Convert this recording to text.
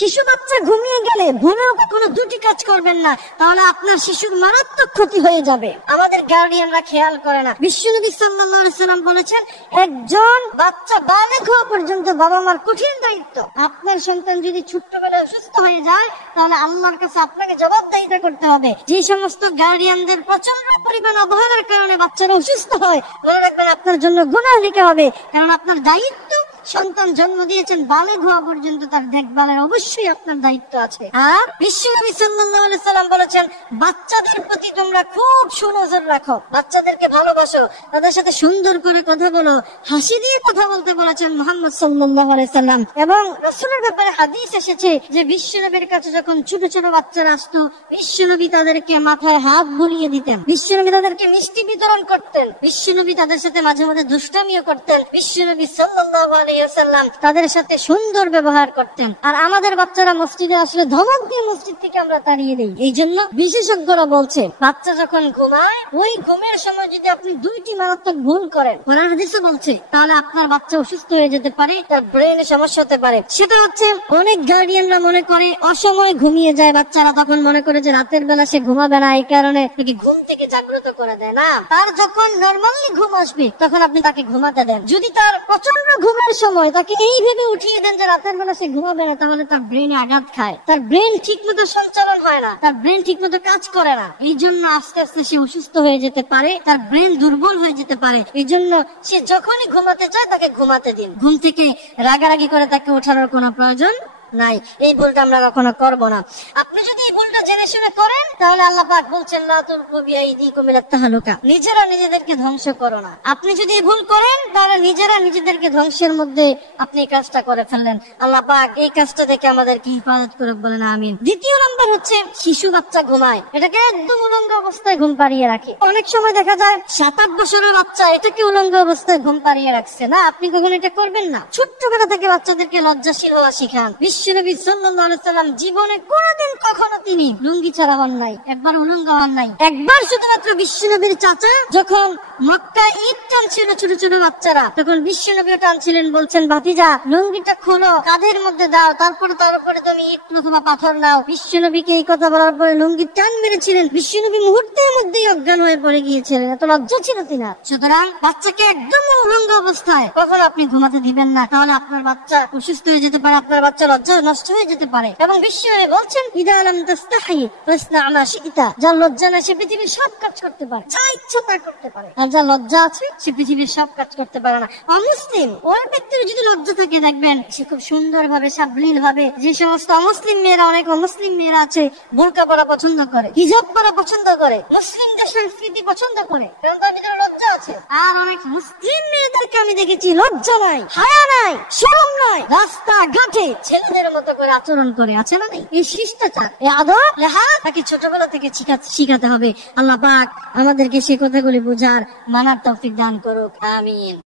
শিশু বাচ্চা ঘুমিয়ে গেলে ভুলেও কখনো দুটি কাজ করবেন না, তাহলে আপনার শিশুর মারাত্মক ক্ষতি হয়ে যাবে। আমাদের গার্ডিয়ানরা খেয়াল করে না। বিশ্বনবী সাল্লাল্লাহু আলাইহি সাল্লাম বলেছেন, একজন বাচ্চা বালেগ হওয়া পর্যন্ত বাবা মার কঠিন দায়িত্ব। আপনার সন্তান যদি ছোট্টবেলায় অসুস্থ হয়ে যায়, তাহলে আল্লাহর কাছে আপনাকে জবাবদিহিতা করতে হবে। যে সমস্ত গার্ডিয়ানদের প্রচন্ড পরিমাণ অবহেলার কারণে বাচ্চারা অসুস্থ হয়, মনে রাখবেন আপনার জন্য গুনাহ লিখা হবে, কারণ আপনার দায়িত্ব সন্তান জন্ম দিয়েছেন, বালেগ হওয়া পর্যন্ত তার দেখভালের অবশ্যই আপনার দায়িত্ব আছে। আর বিশ্বনবী সাল্লাল্লাহু আলাইহি সাল্লাম বলেছেন, বাচ্চাদের প্রতি তোমরা খুব সুনজর রাখো, বাচ্চাদেরকে ভালোবাসো, তাদের সাথে সুন্দর করে কথা বলো, হাসি দিয়ে কথা বলতে বলেছেন মুহাম্মদ সাল্লাল্লাহু আলাইহি সাল্লাম। এবং রাসূলের ব্যাপারে হাদিস এসেছে যে বিশ্বনবীর কাছে যখন ছোট ছোট বাচ্চারা আসতো, বিশ্বনবী তাদেরকে মাথায় হাত বুলিয়ে দিতেন, বিশ্বনবী তাদেরকে মিষ্টি বিতরণ করতেন, বিশ্বনবী তাদের সাথে মাঝে মাঝে দুষ্টামিও করতেন, বিশ্বনবী সাল্লাল্লাহু আলাইহি ওয়াসাল্লাম তাদের সাথে সুন্দর ব্যবহার করতেন। আর আমাদের বাচ্চারা মসজিদে আসলে ধমক দিয়ে মসজিদ থেকে আমরা তাড়িয়ে দিই। এই জন্য বিশেষজ্ঞরা বলছে, বাচ্চা যখন ঘুমায়, ওই ঘুমের সময় যদি আপনি দুইটি মারাত্মক ভুল করেন, কোরআন হাদিসে বলছে, তাহলে আপনার বাচ্চা অসুস্থ হয়ে যেতে পারে, তার ব্রেনে সমস্যা হতে পারে। সেটা হচ্ছে, অনেক গার্ডিয়ানরা মনে করে অসময়ে ঘুমিয়ে যায় বাচ্চারা, তখন মনে করে যে রাতের বেলা সে ঘুমাবে না, এই কারণে তাকে ঘুম থেকে জাগ্রত করে দেয়। না, তার যখন নরমালি ঘুম আসবে তখন আপনি তাকে ঘুমাতে দেন। যদি তার প্রচন্ড ঘুমের সময় তাকে এই ভেবে উঠিয়ে দেন যে রাতের বেলা সে ঘুমাবে না, তাহলে তার ব্রেনে আঘাত খায়, তার ব্রেন ঠিক মতো সঞ্চালন হয় না, তার ব্রেন ঠিক মতো কাজ করে না। এই জন্য আস্তে আস্তে সে অসুস্থ হয়ে যেতে পারে, তার ব্রেন দুর্বল হয়ে যেতে পারে। এই জন্য সে যখনই ঘুমাতে চায় তাকে ঘুমাতে দিন। ঘুম থেকে রাগারাগি করে তাকে ওঠানোর কোনো প্রয়োজন নাই। এই ভুলটা আমরা কখনো করব না। আপনি যদি এই ভুলটা জেনে শুনে করেন, তাহলে আল্লাহ পাক বলছেন, লা তুলকু বিআইদিকুম ইলা তাহলুকা, নিজেরা নিজেদেরকে ধ্বংস করো না। আপনি যদি এই ভুল করেন, তাহলে নিজেরা নিজেদেরকে ধ্বংসের মধ্যে আপনি এই কাজটা করে ফেললেন। আল্লাহ পাক এই কাজটা থেকে আমাদেরকে হিফাজত করে বলেন আমিন। দ্বিতীয় নাম্বার হচ্ছে, শিশু বাচ্চা ঘুমায়, এটাকে একদম উলঙ্গ অবস্থায় ঘুম পাড়িয়ে রাখে। অনেক সময় দেখা যায় 7-8 বছরের বাচ্চা এটাকে উলঙ্গ অবস্থায় ঘুম পাড়িয়ে রাখছে। না, আপনি কখনো এটা করবেন না। ছোট্টবেলা থেকে বাচ্চাদেরকে লজ্জাশীল হওয়া শিখান। বিশ্বনবী সাল্লাল্লাহু আলাইহি সাল্লাম জীবনে কোনোদিন কখনো তিনি লুঙ্গি ছাড়া হন নাই, একবার উলঙ্গ হন নাই। একবার শুধুমাত্র বিশ্বনবীর চাচা যখন মক্কায় ঈদ টানছিল ছোট ছোট বাচ্চারা, তখন বিশ্বনবী টানছিলেন, বলছেন, ভাতিজা লুঙ্গিটা খোলো, কাঁধের মধ্যে দাও, তারপরে তার উপরে তুমি ঈদ অথবা পাথর নাও। বিশ্বনবীকে এই কথা বলার পরে লুঙ্গি টান মেরেছিলেন, বিশ্বনবী মুহূর্তের মধ্যেই অজ্ঞান হয়ে পড়ে গিয়েছিলেন, এত লজ্জা ছিল তিনার। সুতরাং বাচ্চাকে একদম উলঙ্গ অবস্থায় কখনো আপনি ঘুমাতে দিবেন না, তাহলে আপনার বাচ্চা অসুস্থ হয়ে যেতে পারে, আপনার বাচ্চা লজ্জা নষ্ট হয়ে যেতে পারে। এবং বিশ্বনবী বলছেন, ইদা লাম তাস্তাহি ফাসনা মা শি'তা, যার লজ্জা নাই সে পৃথিবীর সব কাজ করতে পারে, যা ইচ্ছা তা করতে পারে, আর যার লজ্জা আছে সে পৃথিবীর সব কাজ করতে পারে না। অমুসলিম ওর ব্যক্তির যদি লজ্জা থাকে, দেখবেন সে খুব সুন্দর ভাবে, সাবলীল ভাবে, যে সমস্ত অমুসলিম মেয়েরা, অনেক অমুসলিম মেয়েরা আছে, বোরকা পরা পছন্দ করে, হিজাব পরা পছন্দ করে, মুসলিমদের সংস্কৃতি পছন্দ করে, কারণ তার ভিতরে লজ্জা আছে। আর অনেক মুসলিম মেয়েদেরকে আমি দেখেছি লজ্জা নাই, হায়া নাই, শরম নাই, রাস্তা ঘাটে ছেলেদের মতো করে আচরণ করে, আছে না? এই শিষ্টাচার, এই আদব লেহা তাকে ছোটবেলা থেকে শিখাতে হবে। আল্লাহ পাক আমাদেরকে সে কথাগুলি বুঝার, মানার তৌফিক দান করুক, আমিন।